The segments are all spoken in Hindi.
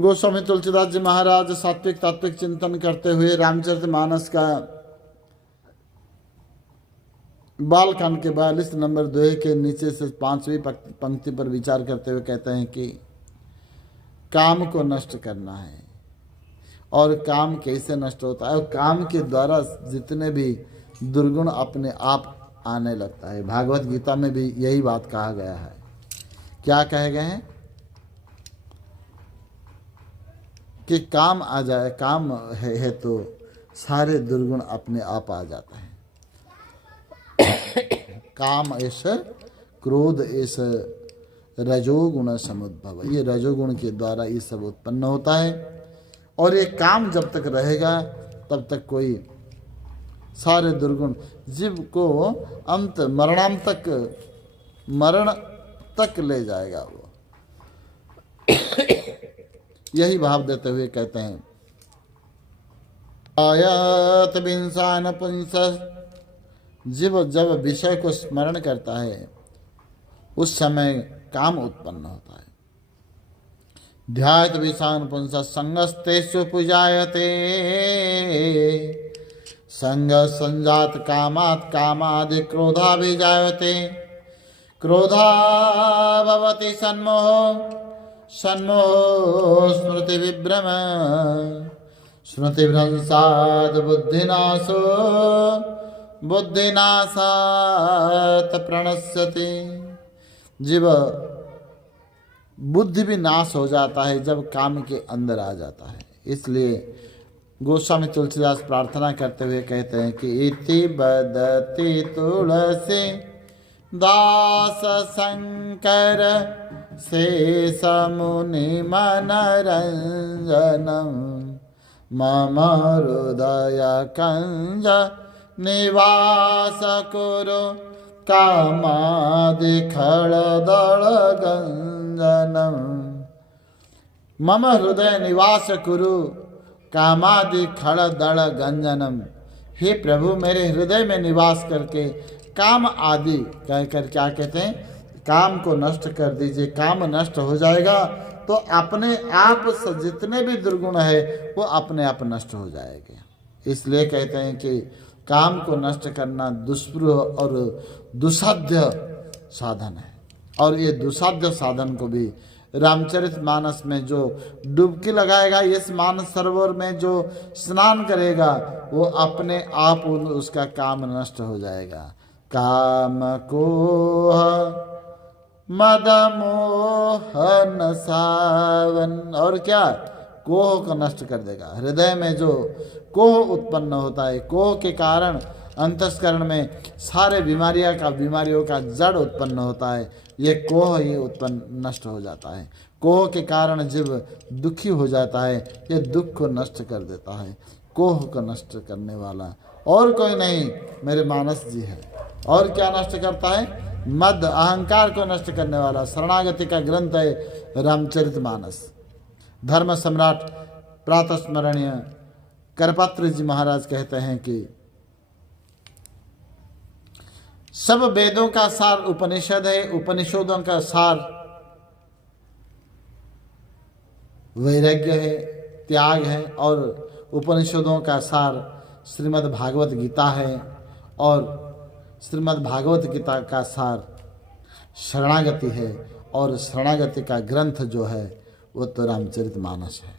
गोस्वामी तुलसीदास जी महाराज सात्विक तात्विक चिंतन करते हुए रामचरितमानस का बालकांड के 42 नंबर दोहे के नीचे से 5वीं पंक्ति पर विचार करते हुए कहते हैं कि काम को नष्ट करना है। और काम कैसे नष्ट होता है? और काम के द्वारा जितने भी दुर्गुण अपने आप आने लगता है। भागवत गीता में भी यही बात कहा गया है। क्या कहे गए हैं कि काम आ जाए, काम है तो सारे दुर्गुण अपने आप आ जाते हैं। काम एष क्रोध एष रजोगुण समुद्भव, ये रजोगुण के द्वारा ये सब उत्पन्न होता है। और ये काम जब तक रहेगा तब तक कोई सारे दुर्गुण जीव को अंत मरण तक ले जाएगा वो। यही भाव देते हुए कहते हैं आयत विंसान पुंस, जीव जब विषय को स्मरण करता है उस समय काम उत्पन्न होता है। ध्यायत विषान पुंस संगस्तेषु पूजायते, संग संजात कामात् कामादि क्रोधा विजायते, क्रोधा भवति सन्मोह, सन्मोह स्मृति विभ्रम, स्मृति भ्रंशात् बुद्धिनाशो, बुद्धिनाशात् प्रणश्यति। जीव बुद्धि भी नाश हो जाता है जब काम के अंदर आ जाता है। इसलिए गोस्वामी तुलसीदास प्रार्थना करते हुए कहते हैं कि इति बदति तुलसी दास शंकर शेष मुनि मनरंजनम, मम हृदय कंज निवास कुरु, कामादि खलदल गंजनम। मम हृदय निवास कुरु कामादि खलदल गंजनम। हे प्रभु मेरे हृदय में निवास करके काम आदि कहकर क्या कहते हैं, काम को नष्ट कर दीजिए। काम नष्ट हो जाएगा तो अपने आप से जितने भी दुर्गुण है वो अपने आप नष्ट हो जाएंगे। इसलिए कहते हैं कि काम को नष्ट करना दुष्प्रूह और दुसाध्य साधन है। और ये दुसाध्य साधन को भी रामचरितमानस में जो डुबकी लगाएगा, इस मानस सरोवर में जो स्नान करेगा, वो अपने आप उसका काम नष्ट हो जाएगा। काम कोह मद मोहन सावन, और क्या कोह को नष्ट कर देगा। हृदय में जो कोह उत्पन्न होता है, कोह के कारण अंतस्करण में सारे बीमारियों का जड़ उत्पन्न होता है। ये कोह ही उत्पन्न नष्ट हो जाता है। कोह के कारण जीव दुखी हो जाता है। ये दुख को नष्ट कर देता है। कोह को नष्ट करने वाला और कोई नहीं, मेरे मानस जी है। और क्या नष्ट करता है? मद, अहंकार को नष्ट करने वाला शरणागति का ग्रंथ है रामचरितमानस। धर्म सम्राट प्रातस्मरणीय करपात्र जी महाराज कहते हैं कि सब वेदों का सार उपनिषद है, उपनिषदों का सार वैराग्य है, त्याग है, और उपनिषदों का सार श्रीमद् भागवत गीता है, और श्रीमद् भागवत गीता का सार शरणागति है, और शरणागति का ग्रंथ जो है वो तो रामचरितमानस है।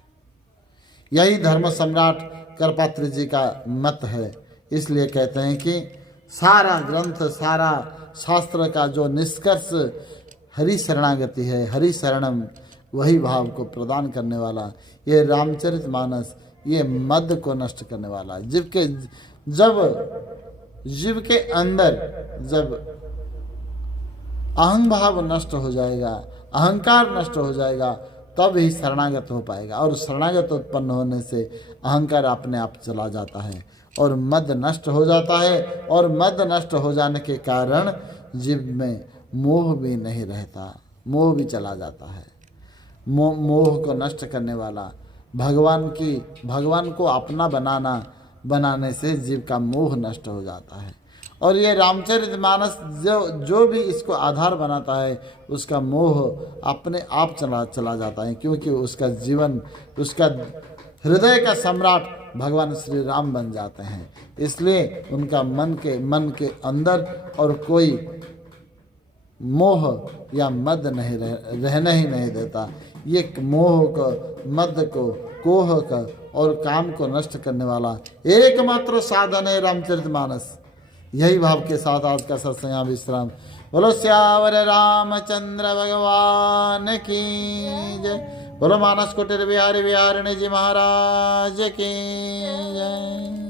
यही धर्म सम्राट करपात्र जी का मत है। इसलिए कहते हैं कि सारा ग्रंथ, सारा शास्त्र का जो निष्कर्ष हरि शरणागति है, हरि शरणम, वही भाव को प्रदान करने वाला ये रामचरितमानस, ये मद को नष्ट करने वाला। जीव के अंदर जब अहं भाव नष्ट हो जाएगा, अहंकार नष्ट हो जाएगा, तब ही शरणागत हो पाएगा। और शरणागत उत्पन्न होने से अहंकार अपने आप चला जाता है और मद नष्ट हो जाता है। और मद नष्ट हो जाने के कारण जीव में मोह भी नहीं रहता, मोह भी चला जाता है। मोह को नष्ट करने वाला भगवान को अपना बनाने से जीव का मोह नष्ट हो जाता है। और ये रामचरितमानस जो भी इसको आधार बनाता है उसका मोह अपने आप चला जाता है, क्योंकि उसका जीवन, उसका हृदय का सम्राट भगवान श्री राम बन जाते हैं। इसलिए उनका मन के अंदर और कोई मोह या मद नहीं रहने ही नहीं देता। ये मोह को, मद को, कोह का और काम को नष्ट करने वाला एकमात्र साधन है रामचरितमानस। यही भाव के साथ आज का सत्संग यहाँ विश्राम। बोलो श्यावर रामचंद्र भगवान की जय। बोलो मानस कुटीर बिहारी बिहारिणी जी महाराज की जय।